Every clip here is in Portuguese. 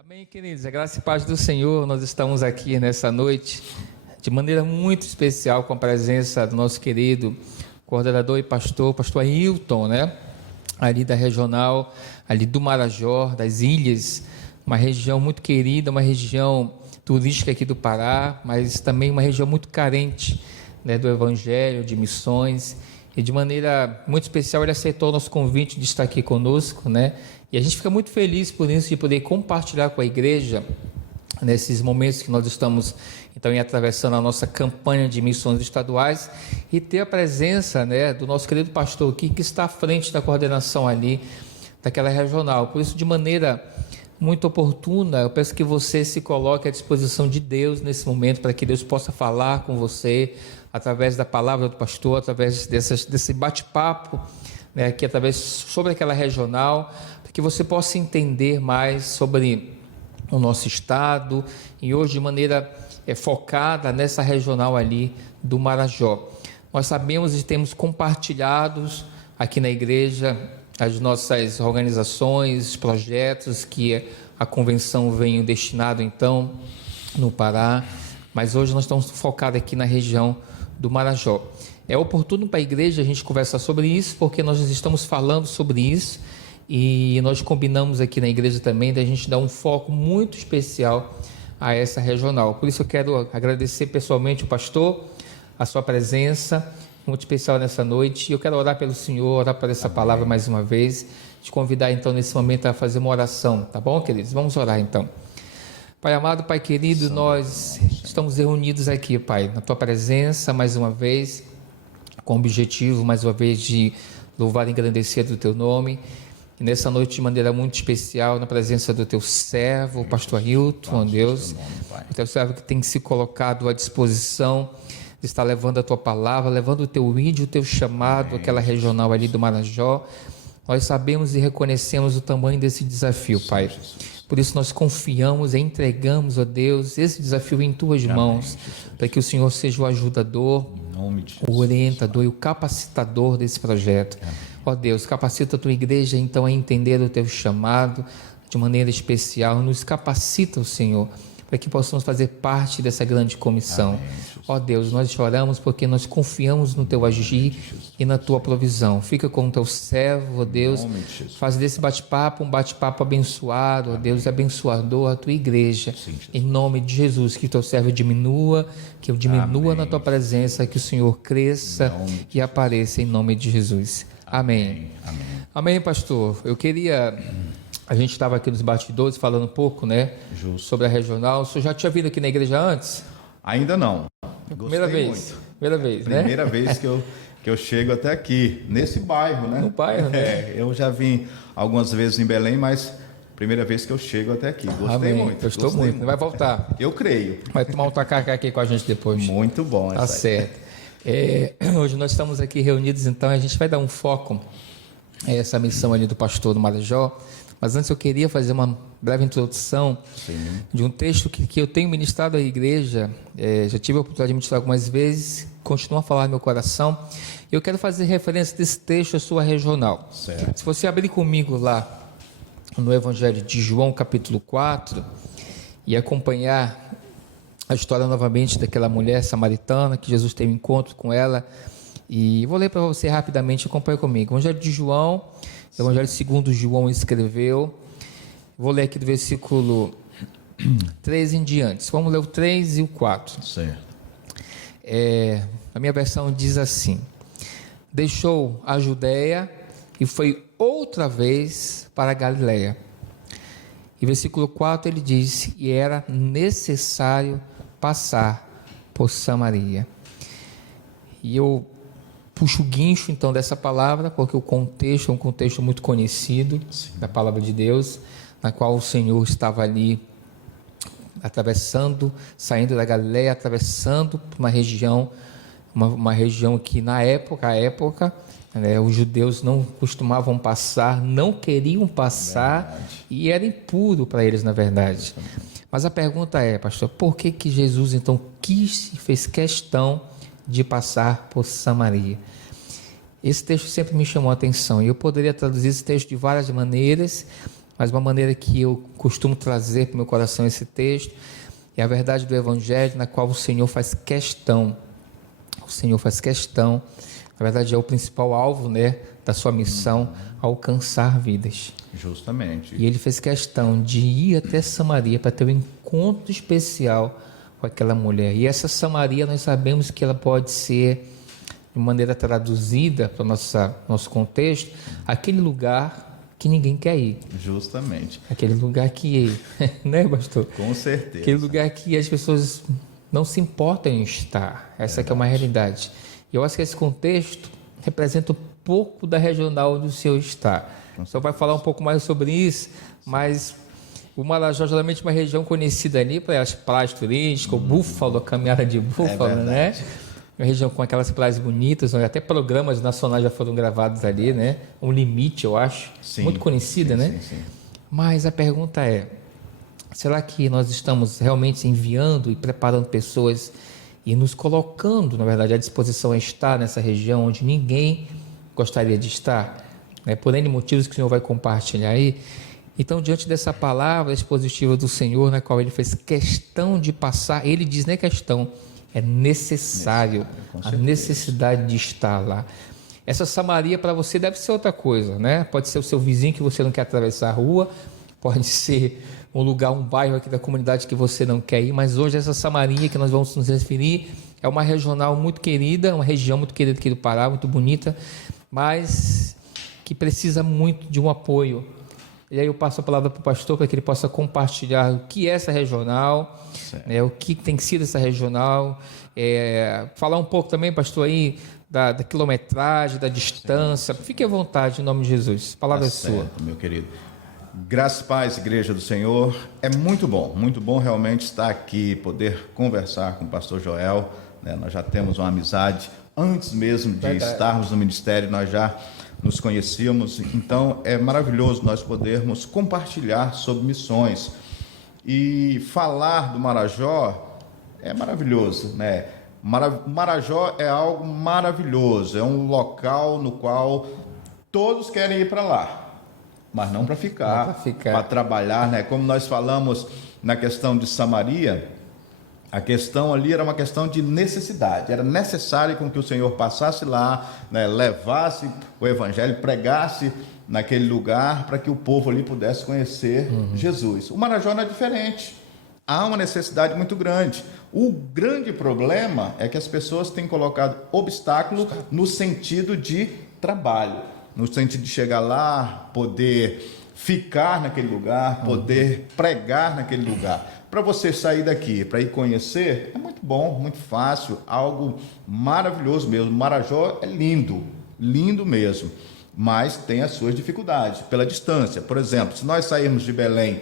Amém, queridos. A graça e paz do Senhor. Nós estamos aqui nessa noite de maneira muito especial com a presença do nosso querido coordenador e pastor Ailton, né? Ali da regional, ali do Marajó, das ilhas, uma região muito querida, uma região turística aqui do Pará, mas também uma região muito carente, né, do evangelho, de missões. E de maneira muito especial ele aceitou o nosso convite de estar aqui conosco, né? E a gente fica muito feliz por isso, de poder compartilhar com a igreja nesses momentos que nós estamos então atravessando a nossa campanha de missões estaduais e ter a presença, né, do nosso querido pastor aqui, que está à frente da coordenação ali daquela regional. Por isso, de maneira muito oportuna, eu peço que você se coloque à disposição de Deus nesse momento, para que Deus possa falar com você através da palavra do pastor, através desse bate-papo, né, aqui através sobre aquela regional, para que você possa entender mais sobre o nosso estado e hoje de maneira focada nessa regional ali do Marajó. Nós sabemos e temos compartilhados aqui na igreja as nossas organizações, projetos que a convenção vem destinado então no Pará, mas hoje nós estamos focados aqui na região do Marajó. É oportuno para a igreja a gente conversar sobre isso, porque nós estamos falando sobre isso e nós combinamos aqui na igreja também da gente dar um foco muito especial a essa regional. Por isso eu quero agradecer pessoalmente o pastor, a sua presença muito especial nessa noite. Eu quero orar pelo Senhor, orar por essa palavra mais uma vez, te convidar então nesse momento a fazer uma oração, tá bom, queridos? Vamos orar então. Pai amado, Pai querido, nós estamos reunidos aqui, Pai, na Tua presença mais uma vez, com o objetivo mais uma vez de louvar e engrandecer do Teu nome, e nessa noite de maneira muito especial, na presença do Teu servo, o pastor Ailton, ó Deus, o Teu servo que tem se colocado à disposição de estar levando a Tua palavra, levando o Teu ídolo, o Teu chamado, aquela regional ali do Marajó. Nós sabemos e reconhecemos o tamanho desse desafio, Pai. Por isso nós confiamos e entregamos, ó Deus, esse desafio em Tuas mãos, para que o Senhor seja o ajudador, o orientador e o capacitador desse projeto. Ó Deus, capacita a Tua igreja então a entender o Teu chamado de maneira especial, nos capacita o Senhor, para que possamos fazer parte dessa grande comissão. Ó Deus, nós te oramos porque nós confiamos no Teu agir e na Tua provisão. Fica com o Teu servo, ó Deus, faz desse bate-papo um bate-papo abençoado, ó Deus, abençoador a Tua igreja. Em nome de Jesus, que o Teu servo diminua, que eu diminua na Tua presença, que o Senhor cresça e apareça em nome de Jesus. Amém. Amém, pastor. Eu queria... A gente estava aqui nos bastidores falando um pouco, né, sobre a regional. O senhor já tinha vindo aqui na igreja antes? Ainda não. Primeira vez, né? Primeira vez que eu chego até aqui, nesse bairro, né? No bairro, né? Eu já vim algumas vezes em Belém, mas primeira vez que eu chego até aqui. Gostei muito. Gostou muito. Vai voltar? Eu creio. Vai tomar um tacacá aqui com a gente depois. Muito bom. Tá certo. Hoje nós estamos aqui reunidos, então a gente vai dar um foco a essa missão ali do pastor do Marajó. Mas antes eu queria fazer uma breve introdução de um texto que eu tenho ministrado à igreja, já tive a oportunidade de ministrar algumas vezes, continua a falar no meu coração. Eu quero fazer referência desse texto à sua regional. Certo. Se você abrir comigo lá no Evangelho de João, capítulo 4, e acompanhar a história novamente daquela mulher samaritana, que Jesus teve um encontro com ela, e vou ler para você rapidamente, acompanhe comigo. Evangelho de João, Evangelho segundo João escreveu, vou ler aqui do versículo 3 em diante. Vamos ler o 3 e o 4. Certo. A minha versão diz assim: deixou a Judéia e foi outra vez para a Galiléia. E versículo 4 ele diz: e era necessário passar por Samaria. E eu puxo o guincho então dessa palavra, porque o contexto é um contexto muito conhecido da palavra de Deus, na qual o Senhor estava ali atravessando, saindo da Galiléia, atravessando uma região que na época, né, os judeus não costumavam passar, não queriam passar, e era impuro para eles, na verdade. Mas a pergunta é, pastor, por que Jesus então fez questão de passar por Samaria? Esse texto sempre me chamou a atenção, e eu poderia traduzir esse texto de várias maneiras, mas uma maneira que eu costumo trazer para o meu coração esse texto é a verdade do Evangelho, na qual o Senhor faz questão. O Senhor faz questão, na verdade é o principal alvo, né, da sua missão, alcançar vidas. Justamente. E ele fez questão de ir até Samaria para ter um encontro especial com aquela mulher. E essa Samaria, nós sabemos que ela pode ser, de maneira traduzida para o nosso contexto, aquele lugar que ninguém quer ir. Justamente. Aquele lugar que, né, pastor? Com certeza. Aquele lugar que as pessoas não se importam em estar. Essa que é uma realidade. E eu acho que esse contexto representa um pouco da regional onde o Senhor está. O Senhor vai falar um pouco mais sobre isso, mas o Marajó geralmente é uma região conhecida ali para as praias turísticas, o Búfalo, a caminhada de Búfalo, né? Uma região com aquelas praias bonitas, onde até programas nacionais já foram gravados ali, né? Um Limite, eu acho. Sim, muito conhecida, sim, né? Sim. Mas a pergunta é, será que nós estamos realmente enviando e preparando pessoas e nos colocando, na verdade, à disposição a estar nessa região onde ninguém gostaria de estar? Né? Por N motivos que o Senhor vai compartilhar aí. Então, diante dessa palavra expositiva do Senhor, na qual ele fez questão de passar, ele diz, não é questão, é necessário, a necessidade de estar lá. Essa Samaria para você deve ser outra coisa, né? Pode ser o seu vizinho que você não quer atravessar a rua, pode ser um lugar, um bairro aqui da comunidade que você não quer ir, mas hoje essa Samaria que nós vamos nos referir é uma regional muito querida, uma região muito querida aqui do Pará, muito bonita, mas que precisa muito de um apoio. E aí eu passo a palavra para o pastor para que ele possa compartilhar o que é essa regional, né, o que tem sido essa regional, falar um pouco também, pastor, aí da quilometragem, da distância. Fique à vontade, em nome de Jesus. A palavra é sua. Meu querido. Graças e paz, Igreja do Senhor. É muito bom realmente estar aqui, poder conversar com o pastor Joel. Né? Nós já temos uma amizade antes mesmo de estarmos no ministério, nós já nos conhecíamos, então é maravilhoso nós podermos compartilhar sobre missões e falar do Marajó é maravilhoso, né? Marajó é algo maravilhoso, é um local no qual todos querem ir para lá, mas não para ficar, para trabalhar, né? Como nós falamos na questão de Samaria, a questão ali era uma questão de necessidade, era necessário com que o Senhor passasse lá, né, levasse o Evangelho, pregasse naquele lugar para que o povo ali pudesse conhecer Jesus. O Marajó não é diferente, há uma necessidade muito grande. O grande problema é que as pessoas têm colocado obstáculo no sentido de trabalho, no sentido de chegar lá, poder ficar naquele lugar, poder pregar naquele lugar. Para você sair daqui, para ir conhecer, é muito bom, muito fácil, algo maravilhoso mesmo. Marajó é lindo, lindo mesmo, mas tem as suas dificuldades pela distância. Por exemplo, se nós sairmos de Belém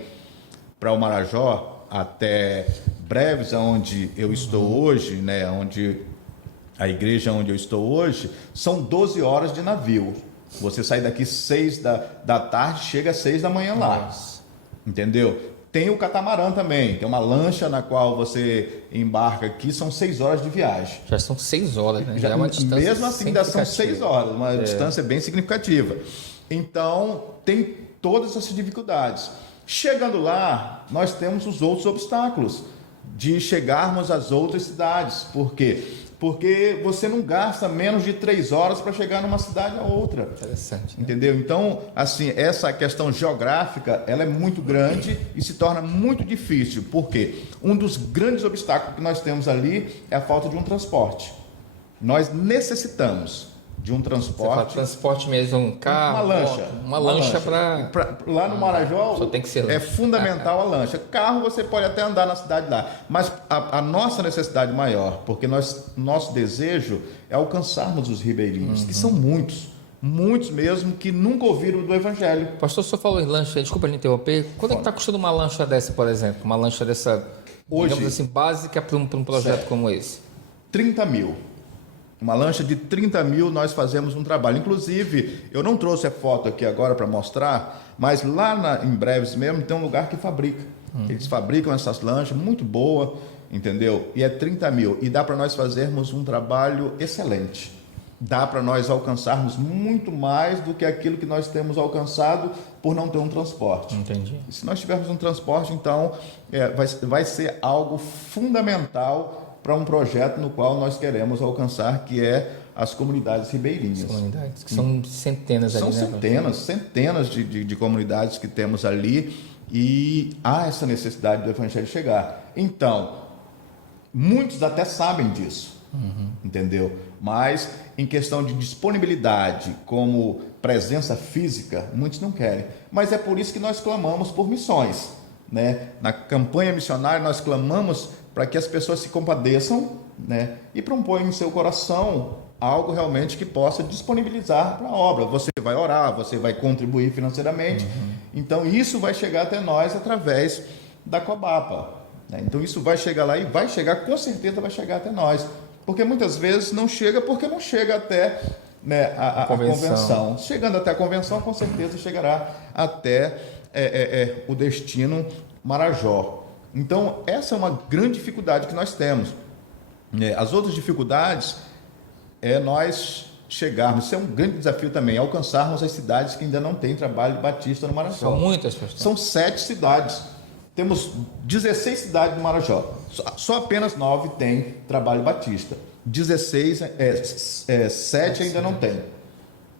para o Marajó, até Breves, onde eu estou hoje, né, onde a igreja onde eu estou hoje, são 12 horas de navio. Você sai daqui 6 da tarde, chega às 6 da manhã lá. Entendeu? Tem o catamarã também, tem uma lancha na qual você embarca aqui, são 6 horas de viagem. Já são 6 horas, né? Já é uma distância mesmo assim, ainda são 6 horas, uma distância bem significativa. Então, tem todas essas dificuldades. Chegando lá, nós temos os outros obstáculos de chegarmos às outras cidades. Por quê? Porque você não gasta menos de 3 horas para chegar numa cidade a outra. Interessante. Né? Entendeu? Então, assim, essa questão geográfica, ela é muito grande e se torna muito difícil. Por quê? Um dos grandes obstáculos que nós temos ali é a falta de um transporte. Nós necessitamos de um transporte. Transporte mesmo, um carro, uma lancha para lá no Marajó. Só tem que ser é fundamental a lancha. Carro você pode até andar na cidade lá, mas a nossa necessidade maior, porque nosso desejo é alcançarmos os ribeirinhos, que são muitos mesmo, que nunca ouviram do Evangelho. Pastor, o senhor falou em lancha, desculpa me interromper. Quanto é que está custando uma lancha dessa, por exemplo? Uma lancha dessa, hoje, digamos assim, básica para um projeto como esse? 30 mil. Uma lancha de 30 mil nós fazemos um trabalho. Inclusive, eu não trouxe a foto aqui agora para mostrar, mas lá em Breves mesmo tem um lugar que fabrica. Eles fabricam essas lanchas, muito boa, entendeu? E é 30 mil. E dá para nós fazermos um trabalho excelente. dá para nós alcançarmos muito mais do que aquilo que nós temos alcançado por não ter um transporte. Entendi. E se nós tivermos um transporte, então vai ser algo fundamental para um projeto no qual nós queremos alcançar, que é as comunidades ribeirinhas. As comunidades, que são centenas ali, São centenas de comunidades que temos ali, e há essa necessidade do evangelho chegar. Então, muitos até sabem disso, entendeu? Mas em questão de disponibilidade, como presença física, muitos não querem. Mas é por isso que nós clamamos por missões, né? Na campanha missionária nós clamamos para que as pessoas se compadeçam, né? E propõem em seu coração algo realmente que possa disponibilizar para a obra. Você vai orar, você vai contribuir financeiramente. Então isso vai chegar até nós através da Coabapa, né? Então isso vai chegar lá e vai chegar, com certeza vai chegar até nós. Porque muitas vezes não chega porque não chega até, né, a convenção. Chegando até a convenção, com certeza chegará até o destino Marajó. Então, essa é uma grande dificuldade que nós temos. As outras dificuldades é nós chegarmos, isso é um grande desafio também, alcançarmos as cidades que ainda não têm trabalho batista no Marajó. São muitas pessoas. São 7 cidades. Temos 16 cidades no Marajó. Só apenas 9 têm trabalho batista. 7 ainda não tem.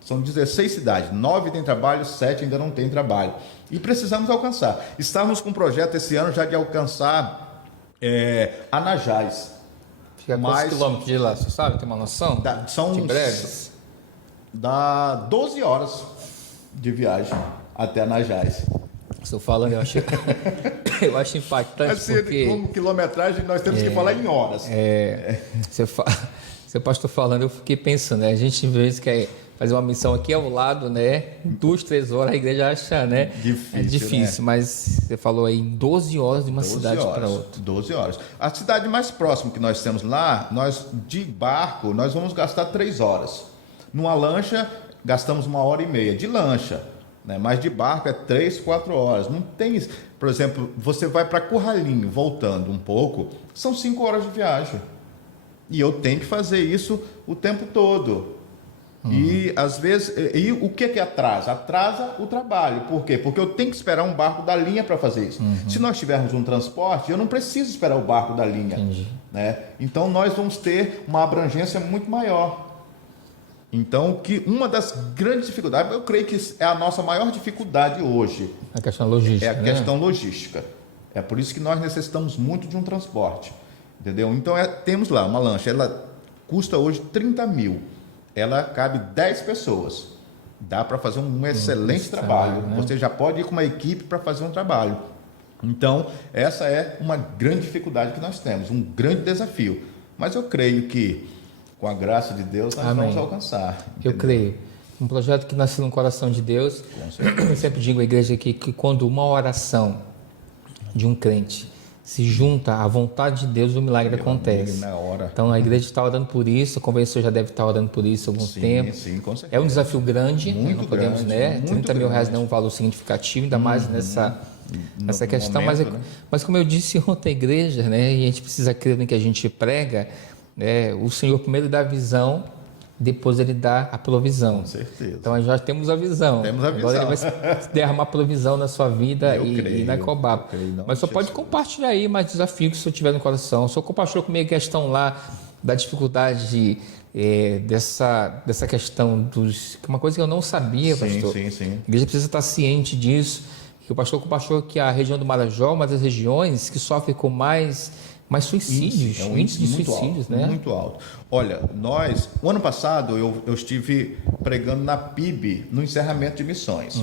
São 16 cidades. 9 têm trabalho, 7 ainda não têm trabalho. E precisamos alcançar. Estávamos com um projeto esse ano já de alcançar Anajás. Fica quantos quilômetros de lá? Você sabe? Tem uma noção? São de breves? Dá 12 horas de viagem até Anajás. Estou falando, eu acho impactante. Assim, porque como quilometragem, nós temos que falar em horas. Seu pastor falando, eu fiquei pensando, né? A gente às vezes quer fazer uma missão aqui ao lado, né? 2, 3 horas, a igreja acha, né? Difícil, é difícil, né? Mas você falou aí em 12 horas de uma cidade para outra. 12 horas. A cidade mais próxima que nós temos lá, nós de barco, nós vamos gastar 3 horas. Numa lancha, gastamos 1h30 de lancha. Né? Mas de barco é 3, 4 horas. Não tem isso. Por exemplo, você vai para Curralinho, voltando um pouco, são 5 horas de viagem. E eu tenho que fazer isso o tempo todo. E às vezes, o que atrasa? Atrasa o trabalho. Por quê? Porque eu tenho que esperar um barco da linha para fazer isso. Se nós tivermos um transporte, eu não preciso esperar o barco da linha. Né? Então nós vamos ter uma abrangência muito maior. Então, que uma das grandes dificuldades, eu creio que é a nossa maior dificuldade hoje. A questão logística. É a questão logística. É por isso que nós necessitamos muito de um transporte. Entendeu? Então, temos lá uma lancha, ela custa hoje 30 mil. Ela cabe 10 pessoas. Dá para fazer um excelente trabalho. Né? Você já pode ir com uma equipe para fazer um trabalho. Então, essa é uma grande dificuldade que nós temos, um grande desafio. Mas eu creio que, com a graça de Deus, nós vamos alcançar. Entendeu? Eu creio. Um projeto que nasceu no coração de Deus. Eu sempre digo à igreja aqui que quando uma oração de um crente se junta à vontade de Deus, o milagre acontece. Na hora. Então a igreja está orando por isso, a convenção já deve estar orando por isso há algum tempo. Sim, com certeza. É um desafio grande, muito não podemos, grande, né? 30 mil reais não é um valor significativo, ainda mais nessa questão. Momento, mas como eu disse ontem à igreja, né? E a gente precisa crer no que a gente prega, né? O Senhor primeiro dá a visão, depois ele dá a provisão. Com certeza. Então já temos a visão. Agora ele vai derramar provisão na sua vida e na Coabapa. Mas só pode compartilhar aí mais desafios que o senhor tiver no coração. O senhor compartilhou comigo a questão lá da dificuldade dessa questão dos... Uma coisa que eu não sabia, pastor. Sim. A igreja precisa estar ciente disso. Que o pastor compartilhou que a região do Marajó é uma das regiões que sofre com mais suicídios, índice de suicídios, alto, né? Muito alto. Olha, o ano passado eu estive pregando na PIB, no encerramento de missões.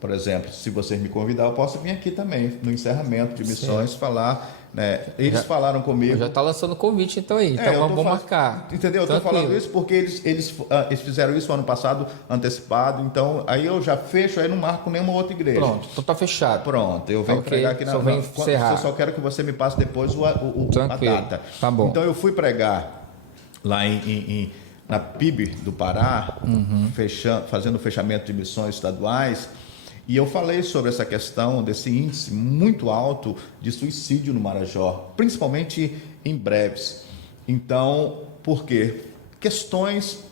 Por exemplo, se vocês me convidar, eu posso vir aqui também, no encerramento de missões, falar, né? Eles falaram comigo... Já está lançando o convite, então aí, então vamos marcar. Entendeu? Eu estou falando isso porque eles fizeram isso ano passado, antecipado, então aí eu já fecho, aí não marco nenhuma outra igreja. Pronto, então está fechado. Pronto, eu venho pregar aqui encerrar. Eu só quero que você me passe depois a data. Tá bom. Então eu fui pregar lá na PIB do Pará, fazendo o fechamento de missões estaduais, e eu falei sobre essa questão desse índice muito alto de suicídio no Marajó, principalmente em breves. Então, por quê? Questões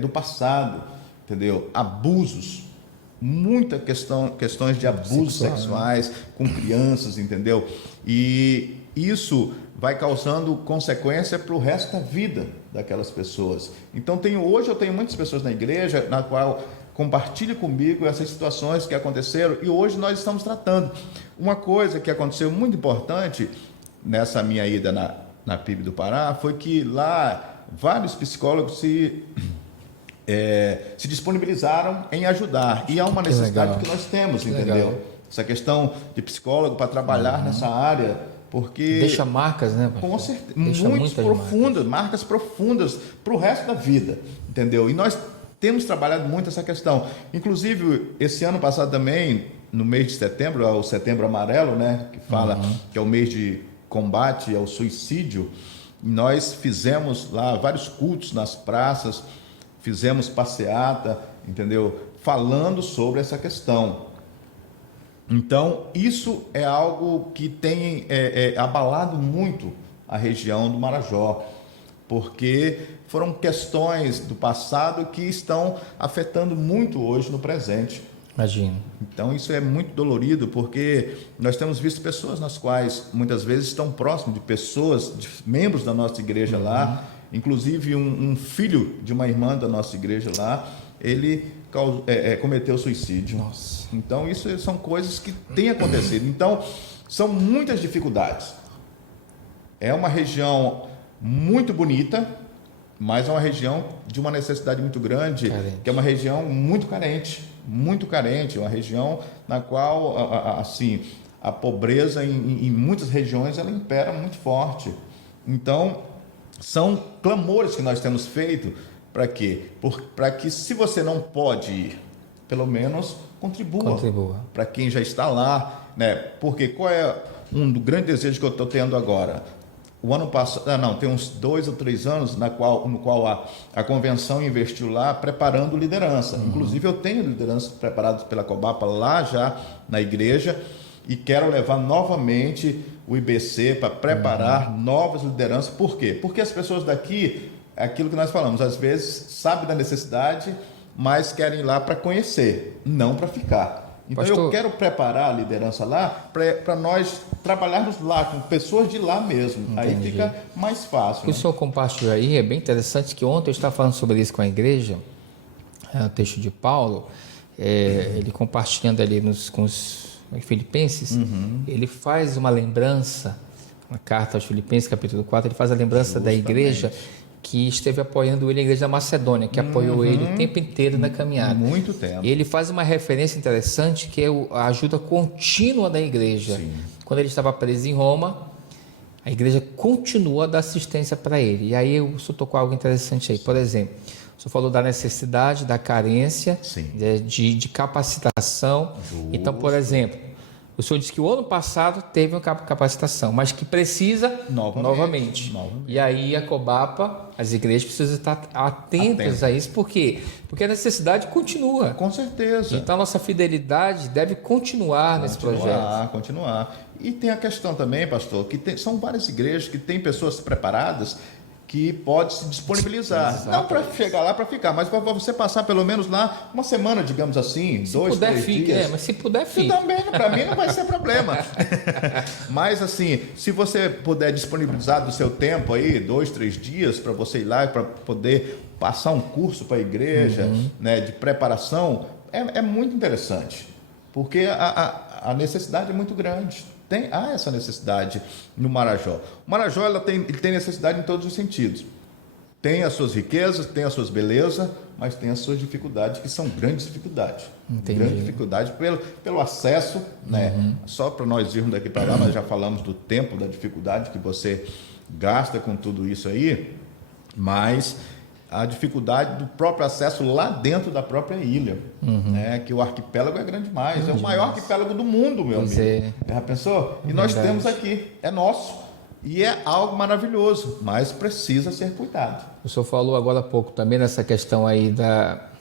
do passado, entendeu? Abusos, questões de abusos sexuais, né? Com crianças, entendeu? E isso vai causando consequência para o resto da vida daquelas pessoas. Então, hoje eu tenho muitas pessoas na igreja na qual compartilham comigo essas situações que aconteceram e hoje nós estamos tratando. Uma coisa que aconteceu muito importante nessa minha ida na PIB do Pará foi que lá vários psicólogos se disponibilizaram em ajudar. E há uma necessidade que nós temos, entendeu? Legal. Essa questão de psicólogo para trabalhar nessa área, porque... Deixa marcas, né? Com certeza, muito profundas, marcas profundas para o resto da vida, entendeu? E nós temos trabalhado muito essa questão. Inclusive, esse ano passado também, no mês de setembro, é o Setembro Amarelo, né? Que fala que é o mês de combate ao suicídio. Nós fizemos lá vários cultos nas praças, fizemos passeata, entendeu? Falando sobre essa questão. Então, isso é algo que tem abalado muito a região do Marajó, porque foram questões do passado que estão afetando muito hoje no presente. Imagino. Então, isso é muito dolorido, porque nós temos visto pessoas nas quais muitas vezes estão próximos de pessoas, de membros da nossa igreja lá, inclusive um filho de uma irmã da nossa igreja lá, ele cometeu suicídio. Nossa. Então, isso são coisas que têm acontecido. Então, são muitas dificuldades. É uma região muito bonita, mas é uma região de uma necessidade muito grande, que é uma região muito carente, uma região na qual, assim, a pobreza em muitas regiões ela impera muito forte. Então, são clamores que nós temos feito para quê? Para que, se você não pode ir, pelo menos contribua. Para quem já está lá, né? Porque qual é um grande desejo que eu estou tendo agora? O ano passado, tem uns 2 ou 3 anos no qual a convenção investiu lá preparando liderança. Inclusive, eu tenho liderança preparadas pela Cobapa lá já na igreja e quero levar novamente o IBC para preparar novas lideranças. Por quê? Porque as pessoas daqui, é aquilo que nós falamos, às vezes sabem da necessidade, mas querem ir lá para conhecer, não para ficar. Então, Pastor, eu quero preparar a liderança lá para nós trabalharmos lá com pessoas de lá mesmo. Entendi. Aí fica mais fácil. O que o senhor compartilhou aí é bem interessante, que ontem eu estava falando sobre isso com a igreja, o texto de Paulo, ele compartilhando ali com os filipenses, ele faz uma lembrança, na carta aos Filipenses, capítulo 4, ele faz a lembrança da igreja que esteve apoiando ele, a igreja da Macedônia, que apoiou ele o tempo inteiro na caminhada. Muito tempo. E ele faz uma referência interessante, que é a ajuda contínua da igreja. Sim. Quando ele estava preso em Roma, a igreja continuou a dar assistência para ele. E aí o senhor tocou algo interessante aí. Por exemplo, o senhor falou da necessidade, da carência, de capacitação. Justo. Então, por exemplo, o senhor disse que o ano passado teve uma capacitação, mas que precisa novamente. E aí a Cobapa, as igrejas precisam estar atentas a isso. Por quê? Porque a necessidade continua. Com certeza. Então a nossa fidelidade deve continuar nesse projeto. Continuar. E tem a questão também, pastor, que são várias igrejas que têm pessoas preparadas que pode se disponibilizar. Exato. Não para chegar lá para ficar, mas para você passar pelo menos lá uma semana, digamos assim, 2, 3 dias. Mas se puder, fica. Também, para mim não vai ser problema. Mas assim, se você puder disponibilizar do seu tempo aí, 2, 3 dias, para você ir lá para poder passar um curso para a igreja, né, de preparação, é muito interessante. Porque a necessidade é muito grande. Há essa necessidade no Marajó. O Marajó ele tem necessidade em todos os sentidos. Tem as suas riquezas, tem as suas belezas, mas tem as suas dificuldades, que são grandes dificuldades. Entendi. Grandes dificuldades pelo acesso, né? Só para nós irmos daqui para lá, nós já falamos do tempo, da dificuldade que você gasta com tudo isso aí, mas a dificuldade do próprio acesso lá dentro da própria ilha, né? Que o arquipélago é grande demais, é o maior arquipélago do mundo, meu amigo. Já pensou? E nós temos aqui, é nosso, e é algo maravilhoso, mas precisa ser cuidado. O senhor falou agora há pouco também nessa questão aí do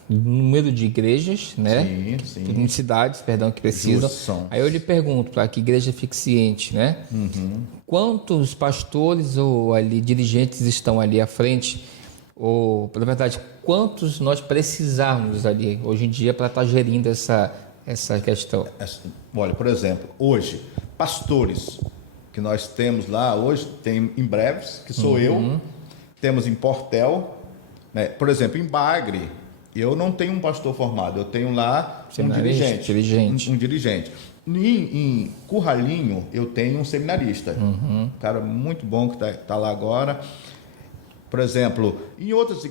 número de igrejas, né? Sim. Cidades, que precisam. Justo. Aí eu lhe pergunto, para que igreja fique ciente, né? Quantos pastores ou ali dirigentes estão ali à frente, ou, na verdade, quantos nós precisarmos ali hoje em dia para estar gerindo essa questão? Olha, por exemplo, hoje, pastores que nós temos lá, hoje tem em Breves, que sou eu, temos em Portel, né? Por exemplo, em Bagre, eu não tenho um pastor formado, eu tenho lá um dirigente. Um dirigente. Em Curralinho, eu tenho um seminarista, um cara muito bom que está lá agora. Por exemplo, em outras,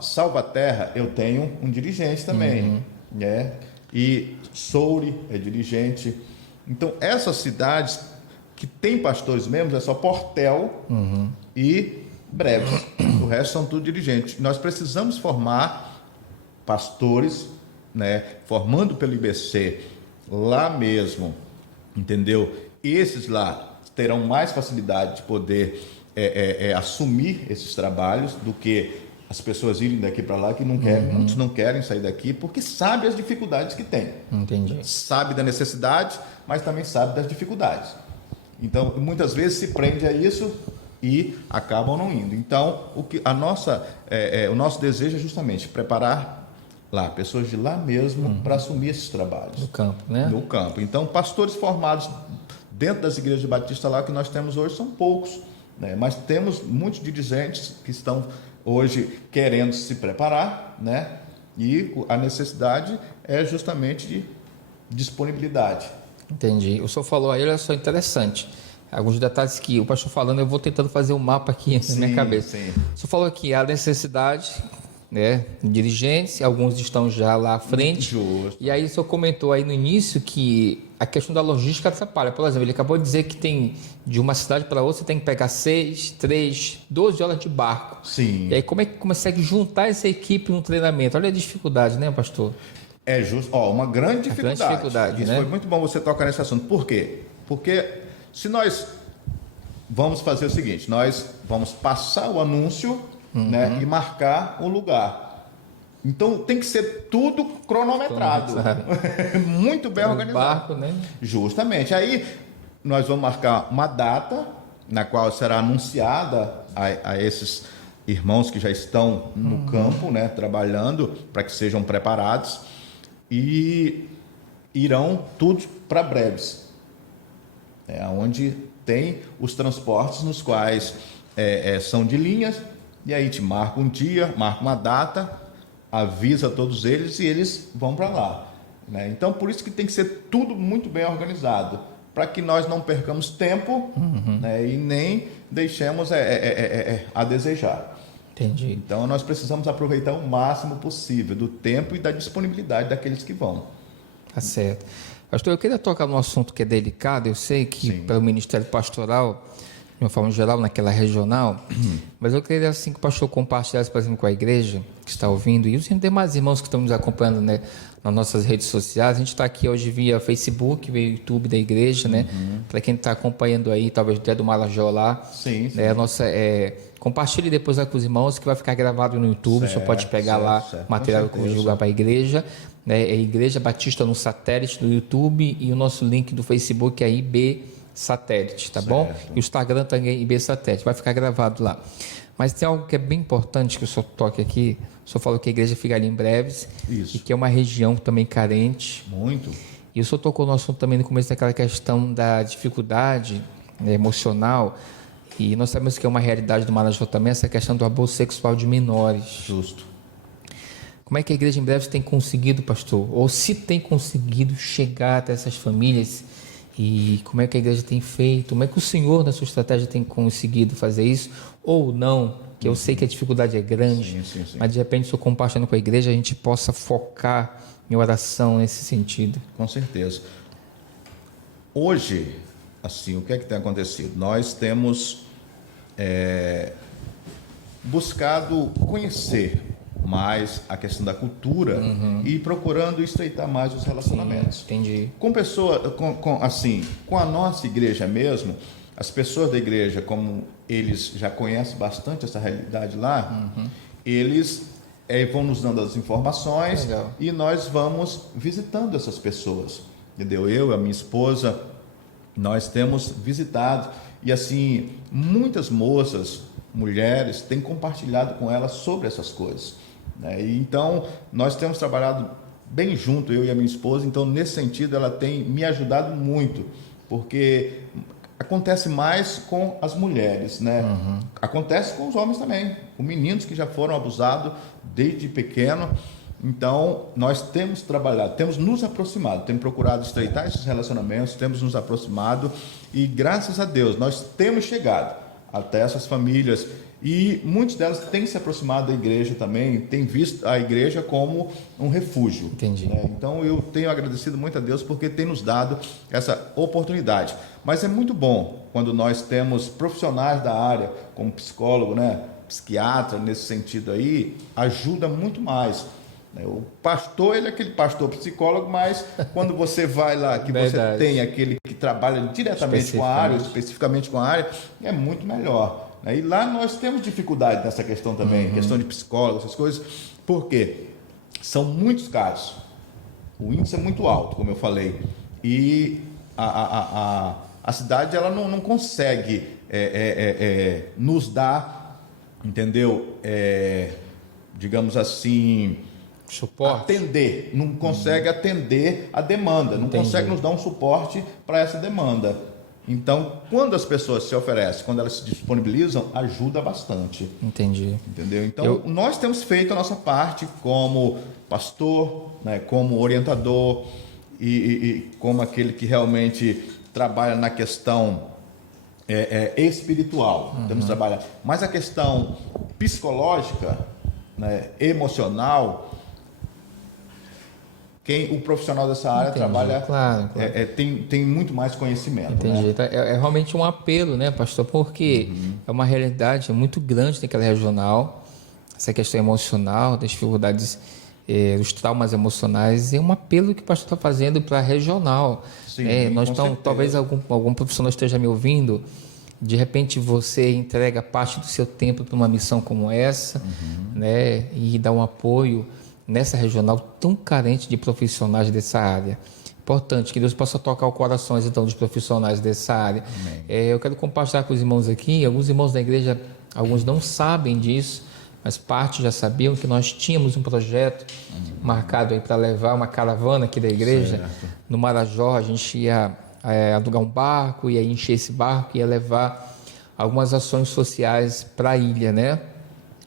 Salvaterra, eu tenho um dirigente também, né? E Soure é dirigente. Então, essas cidades que tem pastores mesmo, é só Portel e Breves. O resto são tudo dirigentes. Nós precisamos formar pastores, né? Formando pelo IBC lá mesmo, entendeu? Esses lá terão mais facilidade de poder assumir esses trabalhos do que as pessoas irem daqui para lá, que não querem, muitos não querem sair daqui porque sabem as dificuldades que tem. Entendi. Sabe da necessidade, mas também sabe das dificuldades. Então, muitas vezes se prende a isso e acabam não indo. Então, o nosso desejo é justamente preparar lá pessoas de lá mesmo para assumir esses trabalhos. No campo, né? No campo. Então, pastores formados dentro das igrejas batistas lá que nós temos hoje são poucos, né? Mas temos muitos dirigentes que estão hoje querendo se preparar, né? E a necessidade é justamente de disponibilidade. Entendi. O senhor falou aí, olha só, interessante. Alguns detalhes que o pastor falando, eu vou tentando fazer um mapa aqui na minha cabeça. Sim. O senhor falou que a necessidade, né, dirigentes, alguns estão já lá à frente. Justo. E aí o senhor comentou aí no início que a questão da logística atrapalha. Por exemplo, ele acabou de dizer que tem de uma cidade para outra, você tem que pegar 6, 3, 12 horas de barco. Sim. E aí como é que consegue juntar essa equipe no treinamento? Olha a dificuldade, né, pastor? É justo. Uma grande dificuldade. Grande dificuldade, Isso, né? foi muito bom você tocar nesse assunto. Por quê? Porque se nós vamos fazer o seguinte, nós vamos passar o anúncio, né, e marcar o lugar. Então tem que ser tudo cronometrado. Muito bem organizado. Barco, né? Justamente. Aí nós vamos marcar uma data na qual será anunciada a esses irmãos que já estão no campo, né, trabalhando, para que sejam preparados, e irão todos para Breves, onde tem os transportes nos quais são de linhas, e aí te marca um dia, marca uma data, avisa todos eles e eles vão para lá, né? Então, por isso que tem que ser tudo muito bem organizado, para que nós não percamos tempo, né, e nem deixemos a desejar. Entendi. Então, nós precisamos aproveitar o máximo possível do tempo e da disponibilidade daqueles que vão. Tá certo. Pastor, eu queria tocar num assunto que é delicado, eu sei que pelo Ministério Pastoral, de uma forma geral, naquela regional, mas eu queria assim que o pastor compartilhasse, por exemplo, com a igreja que está ouvindo e os demais irmãos que estão nos acompanhando, né, nas nossas redes sociais. A gente está aqui hoje via Facebook, via YouTube da igreja, né? Para quem está acompanhando aí, talvez até do Marajó lá. Sim. Né, compartilhe depois lá com os irmãos, que vai ficar gravado no YouTube. Você pode pegar lá o material que eu vou divulgar para a igreja. Né, é Igreja Batista no Satélite do YouTube, e o nosso link do Facebook é IB Satélite, tá bom? E o Instagram também é IB Satélite, vai ficar gravado lá. Mas tem algo que é bem importante que o senhor toque aqui. O senhor falou que a igreja fica ali em Breves. Isso. E que é uma região também carente. Muito. E o senhor tocou no assunto também no começo daquela questão da dificuldade, né, emocional. E nós sabemos que é uma realidade do Marajó também, essa questão do abuso sexual de menores. Justo. Como é que a igreja em Breves tem conseguido, pastor? Ou se tem conseguido chegar até essas famílias? E como é que a igreja tem feito? Como é que o senhor, na sua estratégia, tem conseguido fazer isso? Ou não? Que eu sei que a dificuldade é grande, sim. mas de repente, se eu compartilhando com a igreja, a gente possa focar em oração nesse sentido. Com certeza. Hoje, assim, o que é que tem acontecido? Nós temos buscado conhecer mais a questão da cultura e procurando estreitar mais os relacionamentos. Sim, entendi. Com a nossa igreja mesmo, as pessoas da igreja, como eles já conhecem bastante essa realidade lá, eles vão nos dando as informações. Legal. E nós vamos visitando essas pessoas, entendeu? Eu e a minha esposa, nós temos visitado, e assim, muitas moças mulheres, têm compartilhado com elas sobre essas coisas, né? E então, nós temos trabalhado bem junto, eu e a minha esposa. Então, nesse sentido, ela tem me ajudado muito, porque acontece mais com as mulheres, né? Acontece com os homens também, com meninos que já foram abusados desde pequeno. Então, nós temos trabalhado, temos nos aproximado, temos procurado estreitar esses relacionamentos, temos nos aproximado e, graças a Deus, nós temos chegado até essas famílias e muitas delas têm se aproximado da igreja também, têm visto a igreja como um refúgio. Entendi. Né? Então, eu tenho agradecido muito a Deus porque tem nos dado essa oportunidade. Mas é muito bom quando nós temos profissionais da área, como psicólogo, né? Psiquiatra, nesse sentido aí, ajuda muito mais. O pastor, ele é aquele pastor psicólogo, mas quando você vai lá, que você tem aquele que trabalha diretamente com a área, especificamente com a área, é muito melhor. E lá nós temos dificuldade nessa questão também, questão de psicólogo, essas coisas, porque são muitos casos, o índice é muito alto, como eu falei, e a cidade ela não consegue nos dar, entendeu? Digamos assim, suporte. Atender, não consegue atender a demanda, não consegue nos dar um suporte para essa demanda. Então, quando as pessoas se oferecem, quando elas se disponibilizam, ajuda bastante. Entendi. Entendeu? Então, nós temos feito a nossa parte como pastor, né, como orientador e como aquele que realmente trabalha na questão espiritual. Temos trabalhado. Mas a questão psicológica, né, emocional, o profissional dessa área trabalha, claro. Tem muito mais conhecimento. Entendi. Né? É realmente um apelo, né, pastor? Porque é uma realidade muito grande naquela regional, essa questão emocional, das dificuldades, os traumas emocionais, é um apelo que o pastor está fazendo para a regional. Sim, talvez algum profissional esteja me ouvindo, de repente você entrega parte do seu tempo para uma missão como essa, né, e dá um apoio nessa regional tão carente de profissionais dessa área. Importante que Deus possa tocar os corações então dos profissionais dessa área. Eu quero compartilhar com os irmãos aqui, alguns irmãos da igreja, alguns não sabem disso, mas parte já sabiam que nós tínhamos um projeto marcado aí para levar uma caravana aqui da igreja, no Marajó. A gente ia alugar um barco, ia encher esse barco, ia levar algumas ações sociais para a ilha, né?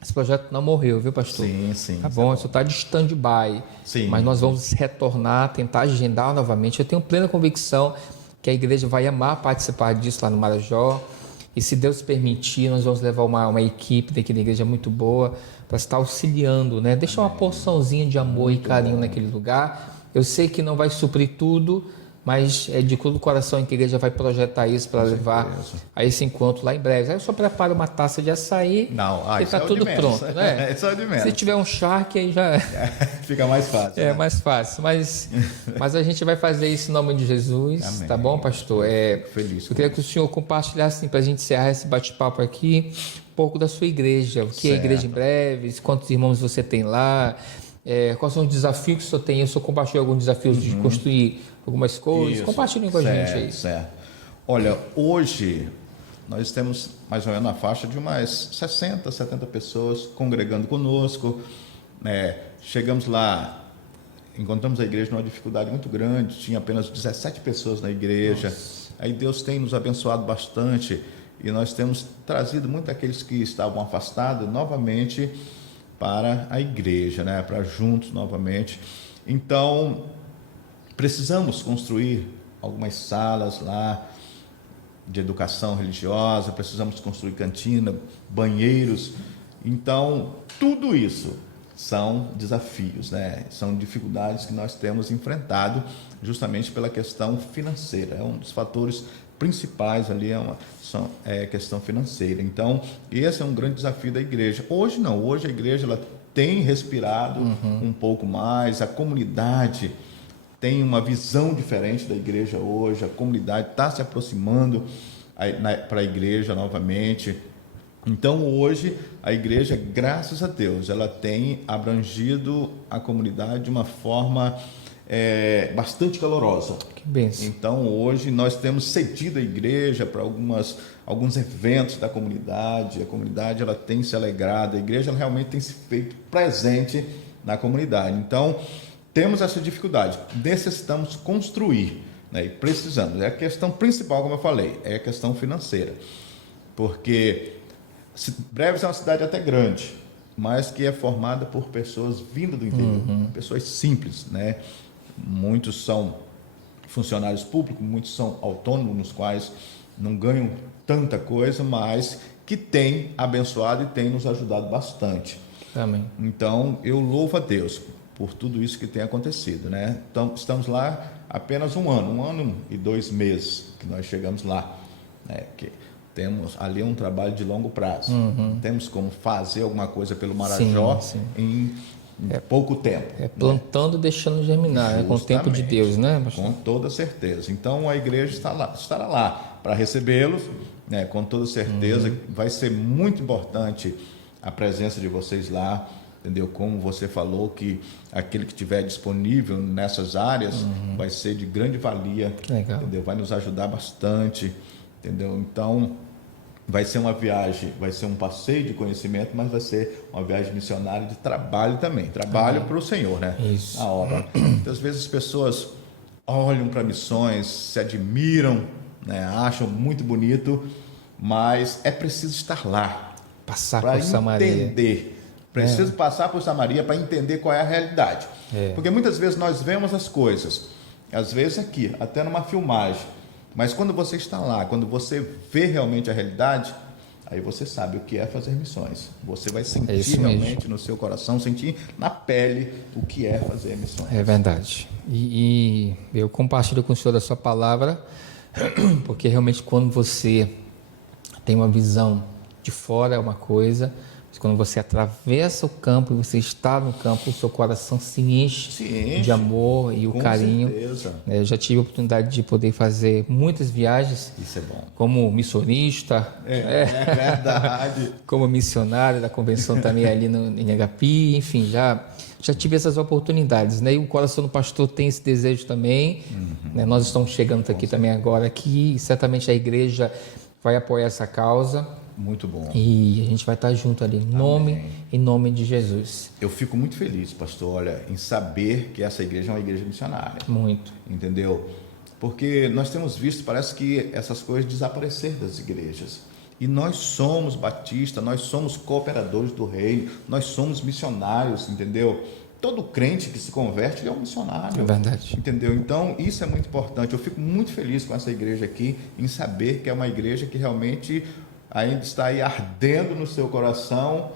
Esse projeto não morreu, viu, pastor? Sim. Tá bom, isso está de stand-by. Mas nós vamos retornar, tentar agendar novamente. Eu tenho plena convicção que a igreja vai amar participar disso lá no Marajó. E se Deus permitir, nós vamos levar uma equipe daqui da igreja muito boa para estar auxiliando, né? Deixar uma porçãozinha de amor e carinho naquele lugar. Eu sei que não vai suprir tudo, mas é de todo o coração em que a igreja vai projetar isso para levar a esse encontro lá em breve. Aí eu só preparo uma taça de açaí e está tudo pronto, né? Isso é de menos. Se tiver um charque, aí já fica mais fácil. É, né? Mais fácil. Mas a gente vai fazer isso em nome de Jesus. Amém. Tá bom, pastor? Feliz. Eu queria que o senhor compartilhasse, assim, para a gente encerrar esse bate-papo aqui, um pouco da sua igreja. O que é a igreja em breve? Quantos irmãos você tem lá? Quais são os desafios que o senhor tem? O senhor compartilhou alguns desafios de construir algumas coisas? Compartilhem com a gente aí. Certo. Olha, hoje nós temos mais ou menos na faixa de umas 60, 70 pessoas congregando conosco. Chegamos lá, encontramos a igreja numa dificuldade muito grande, tinha apenas 17 pessoas na igreja. Nossa. Aí Deus tem nos abençoado bastante e nós temos trazido muitos daqueles que estavam afastados novamente para a igreja, né? Para juntos novamente. Então, precisamos construir algumas salas lá de educação religiosa, precisamos construir cantina, banheiros. Então, tudo isso são desafios, né? São dificuldades que nós temos enfrentado justamente pela questão financeira. É um dos fatores principais ali, é questão financeira. Então, esse é um grande desafio da igreja. Hoje não, hoje a igreja ela tem respirado um pouco mais, a comunidade tem uma visão diferente da igreja hoje, a comunidade está se aproximando para a igreja novamente. Então, hoje, a igreja, graças a Deus, ela tem abrangido a comunidade de uma forma bastante calorosa. Que bênção. Então, hoje nós temos cedido a igreja para alguns eventos da comunidade. A comunidade ela tem se alegrado, a igreja ela realmente tem se feito presente na comunidade. Então, temos essa dificuldade, necessitamos construir, né? E precisamos. É a questão principal, como eu falei, é a questão financeira. Porque Breves é uma cidade até grande, mas que é formada por pessoas vindas do interior, pessoas simples, né? Muitos são funcionários públicos, muitos são autônomos, nos quais não ganham tanta coisa, mas que têm abençoado e têm nos ajudado bastante. Amém. Então, eu louvo a Deus por tudo isso que tem acontecido, né? Então, estamos lá apenas um ano e 2 meses que nós chegamos lá, né? Que temos ali um trabalho de longo prazo. Não temos como fazer alguma coisa pelo Marajó em pouco tempo. Plantando, deixando germinar, né? Com o tempo de Deus, né, pastor? Com toda certeza. Então, a igreja estará lá para recebê-los, né? Com toda certeza. Vai ser muito importante a presença de vocês lá, entendeu? Como você falou, que aquele que estiver disponível nessas áreas vai ser de grande valia, entendeu? Vai nos ajudar bastante, entendeu? Então, vai ser uma viagem, vai ser um passeio de conhecimento, mas vai ser uma viagem missionária de trabalho também, trabalho para o Senhor, né? Isso. A obra. Muitas vezes as pessoas olham para missões, se admiram, né? Acham muito bonito, mas é preciso estar lá, passar por Samaria, entender. Preciso passar por Samaria para entender qual é a realidade. Porque muitas vezes nós vemos as coisas, às vezes aqui, até numa filmagem, mas quando você está lá, quando você vê realmente a realidade, aí você sabe o que é fazer missões. Você vai sentir realmente no seu coração, sentir na pele o que é fazer missões. É verdade. E eu compartilho com o senhor a sua palavra, porque realmente quando você tem uma visão de fora é uma coisa, mas quando você atravessa o campo e você está no campo, o seu coração se enche de amor e o carinho. Certeza. Eu já tive a oportunidade de poder fazer muitas viagens. Isso é bom. Como missionista. É verdade. Como missionário da convenção também ali em Agapi, enfim, já tive essas oportunidades, né? E o coração do pastor tem esse desejo também. Né? Nós estamos chegando aqui também agora aqui, e certamente a igreja vai apoiar essa causa. Muito bom. E a gente vai estar junto ali, em nome de Jesus. Eu fico muito feliz, pastor, olha, em saber que essa igreja é uma igreja missionária. Muito. Entendeu? Porque nós temos visto, parece que essas coisas desapareceram das igrejas. E nós somos batistas, nós somos cooperadores do reino, nós somos missionários, entendeu? Todo crente que se converte é um missionário. É verdade. Entendeu? Então, isso é muito importante. Eu fico muito feliz com essa igreja aqui, em saber que é uma igreja que realmente ainda está aí ardendo no seu coração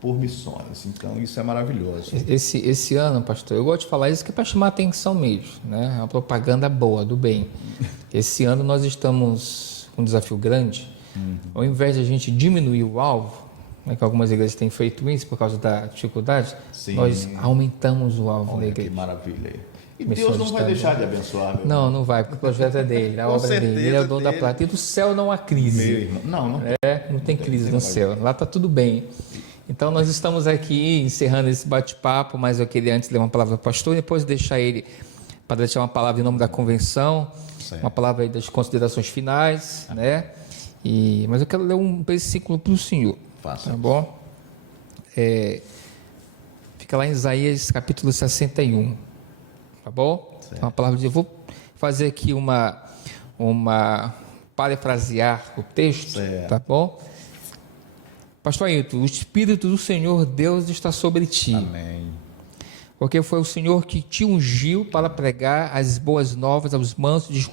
por missões. Então, isso é maravilhoso. Esse ano, pastor, eu gosto de falar isso que é para chamar a atenção mesmo, né? É uma propaganda boa, do bem. Esse ano nós estamos com um desafio grande. Ao invés de a gente diminuir o alvo, né, que algumas igrejas têm feito isso por causa da dificuldade, nós aumentamos o alvo da igreja. Que maravilha. E Deus não vai deixar de abençoar, meu irmão. Não vai, porque o projeto é dele, a obra é dele, ele é o dono da plata. E do céu não há crise. Meu irmão. Não tem crise no céu, lá está tudo bem. Então nós estamos aqui encerrando esse bate-papo, mas eu queria antes ler uma palavra do pastor e depois deixar ele para deixar uma palavra em nome da convenção, uma palavra aí das considerações finais, né? Mas eu quero ler um versículo para o senhor. Faça. Tá bom? Fica lá em Isaías capítulo 61. Tá bom? Uma palavra eu vou fazer aqui uma parafrasear o texto, tá bom? Pastor Ailton, o Espírito do Senhor Deus está sobre ti. Amém. Porque foi o Senhor que te ungiu para pregar as boas novas aos mansos,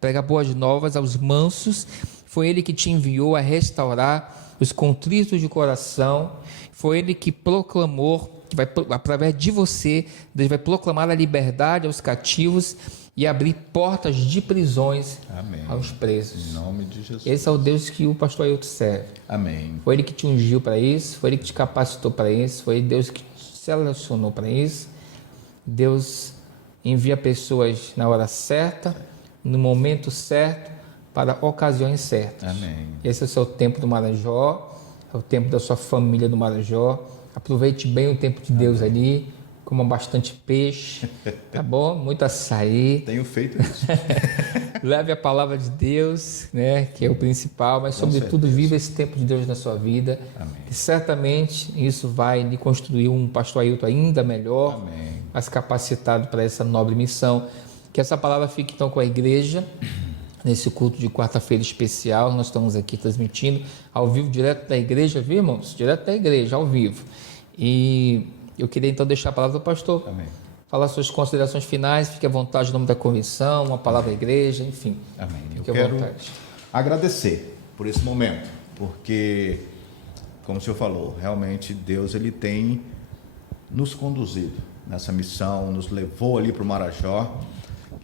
pregar boas novas aos mansos. Foi Ele que te enviou a restaurar os contritos de coração. Foi Ele que proclamou, através de você, Deus vai proclamar a liberdade aos cativos e abrir portas de prisões aos presos. Em nome de Jesus. Esse é o Deus que o pastor Ailton serve. Amém. Foi Ele que te ungiu para isso, foi Ele que te capacitou para isso, foi Deus que te selecionou para isso. Deus envia pessoas na hora certa, no momento certo, para ocasiões certas. Amém. Esse é o seu tempo do Marajó, é o tempo da sua família do Marajó. Aproveite bem o tempo de Deus ali, Coma bastante peixe, tá bom? Muito açaí. Tenho feito isso. Leve a palavra de Deus, né, que é o principal, mas sobretudo viva esse tempo de Deus na sua vida. Amém. E certamente isso vai lhe construir um pastor Ailton ainda melhor, Amém. mais capacitado para essa nobre missão. Que essa palavra fique então com a igreja, nesse culto de quarta-feira especial. Nós estamos aqui transmitindo ao vivo, direto da igreja, viu, irmãos? Direto da igreja, ao vivo. E eu queria então deixar a palavra do pastor. Amém. Falar suas considerações finais, fique à vontade no nome da comissão, uma palavra à igreja, enfim. Amém. Eu Fique à quero vontade. agradecer por esse momento, porque, como o senhor falou, realmente Deus ele tem nos conduzido nessa missão, nos levou ali para o Marajó.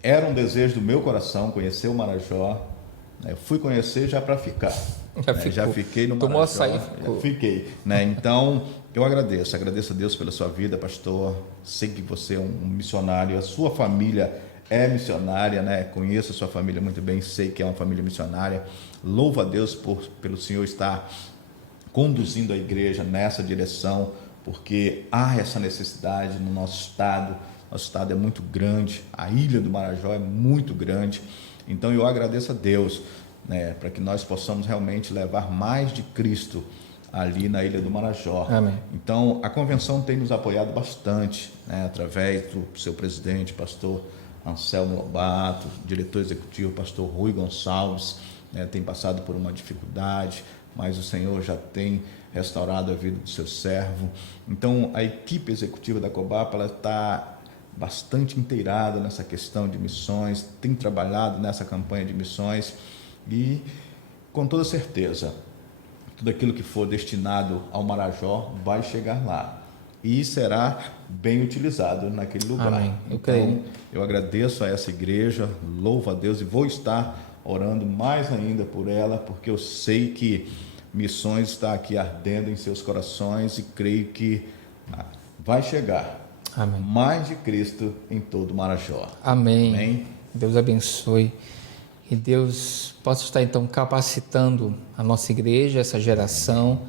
Era um desejo do meu coração conhecer o Marajó. Eu fui conhecer já para ficar. Já fiquei no Marajó. Tomou açaí, já fiquei. Então, eu agradeço a Deus pela sua vida, pastor. Sei que você é um missionário, a sua família é missionária, né? Conheço a sua família muito bem, sei que é uma família missionária. Louvo a Deus pelo Senhor estar conduzindo a igreja nessa direção, porque há essa necessidade no nosso estado. Nosso estado é muito grande, a ilha do Marajó é muito grande. Então eu agradeço a Deus, né, para que nós possamos realmente levar mais de Cristo ali na ilha do Marajó. Amém. Então a convenção tem nos apoiado bastante, né, através do seu presidente, pastor Anselmo Lobato, diretor executivo, pastor Rui Gonçalves, né, tem passado por uma dificuldade, mas o Senhor já tem restaurado a vida do seu servo. Então a equipe executiva da Cobap, ela está bastante inteirada nessa questão de missões, tem trabalhado nessa campanha de missões e, com toda certeza, tudo aquilo que for destinado ao Marajó vai chegar lá e será bem utilizado naquele lugar. Amém. Então, eu agradeço a essa igreja, louvo a Deus e vou estar orando mais ainda por ela, porque eu sei que missões está aqui ardendo em seus corações e creio que vai chegar. Amém. Mais de Cristo em todo o Marajó. Amém. Amém. Deus abençoe. E Deus possa estar então capacitando a nossa igreja, essa geração,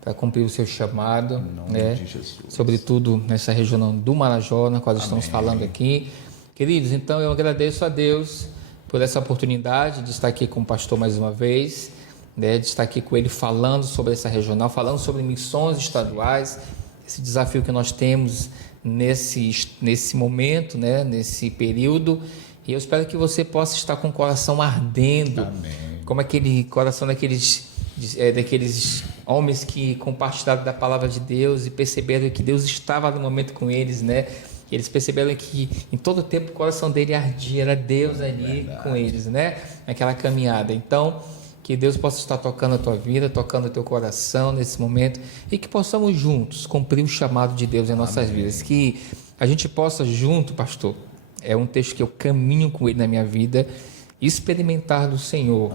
para cumprir o seu chamado, Em nome né? de Jesus. Sobretudo nessa região do Marajó, na qual estamos falando aqui. Queridos, então eu agradeço a Deus por essa oportunidade de estar aqui com o pastor mais uma vez, né? De estar aqui com ele falando sobre essa regional, falando sobre missões estaduais, esse desafio que nós temos nesse momento, né, nesse período, e eu espero que você possa estar com o coração ardendo. Amém. Como aquele coração daqueles homens que compartilharam da palavra de Deus e perceberam que Deus estava no momento com eles, né? Eles perceberam que em todo tempo o coração dele ardia, era Deus ali com eles, né? Naquela caminhada. Então, que Deus possa estar tocando a tua vida, tocando o teu coração nesse momento e que possamos juntos cumprir o chamado de Deus em nossas vidas. Que a gente possa junto, pastor, é um texto que eu caminho com ele na minha vida, experimentar do Senhor,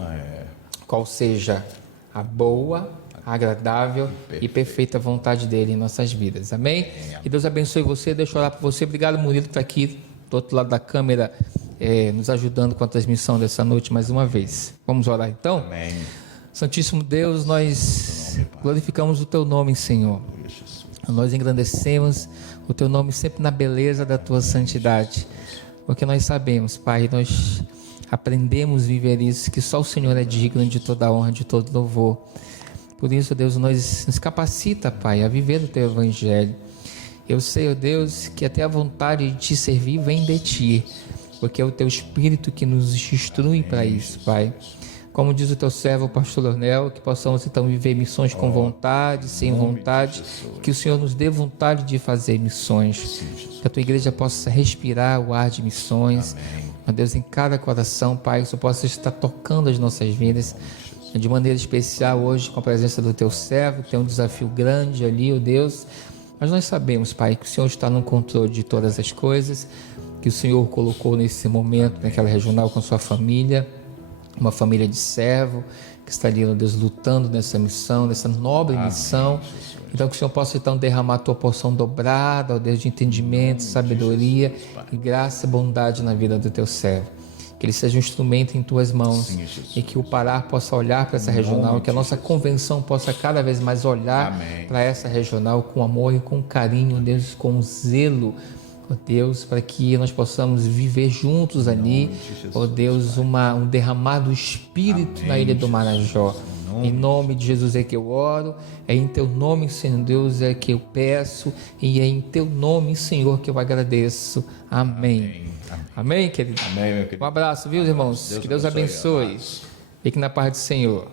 qual seja a boa, agradável e perfeita vontade dele em nossas vidas. Amém? Que Deus abençoe você. Deixa eu orar por você. Obrigado, Murilo, por estar aqui do outro lado da câmera, nos ajudando com a transmissão dessa noite mais uma vez. Vamos orar então? Amém. Santíssimo Deus, nós glorificamos o teu nome, Senhor. Nós engrandecemos o teu nome sempre na beleza da tua santidade, porque nós sabemos, Pai, nós aprendemos a viver isso, que só o Senhor é digno de toda honra, de todo louvor. Por isso, Deus, nos capacita, Pai, a viver o teu evangelho. Eu sei, ó Deus, que até a vontade de te servir vem de ti, porque é o teu Espírito que nos instrui para isso, Pai. Como diz o teu servo, o pastor Leonel, que possamos então viver missões com vontade, sem vontade, que o Senhor nos dê vontade de fazer missões, que a tua igreja possa respirar o ar de missões, ó Deus, em cada coração, Pai, que o Senhor possa estar tocando as nossas vidas, de maneira especial hoje com a presença do teu servo, que tem um desafio grande ali, ó Deus, mas nós sabemos, Pai, que o Senhor está no controle de todas as coisas, que o Senhor colocou nesse momento, naquela regional com sua família, uma família de servo, que está ali, ó Deus, lutando nessa missão, nessa nobre missão. Então que o Senhor possa então derramar a tua porção dobrada, ó Deus, de entendimento, sabedoria e graça e bondade na vida do teu servo. que ele seja um instrumento em tuas mãos. Sim, Jesus. E que o Pará possa olhar para essa regional, que a nossa convenção possa cada vez mais olhar para essa regional com amor e com carinho, Deus, com zelo, ó Deus, para que nós possamos viver juntos ali, ó Deus, um derramar do Espírito na Ilha do Marajó. Em nome de Jesus é que eu oro, é em teu nome, Senhor Deus, é que eu peço, e é em teu nome, Senhor, que eu agradeço. Amém. Amém, querido? Amém, meu querido. Um abraço, viu, irmãos? Que Deus abençoe. Fique na paz do Senhor.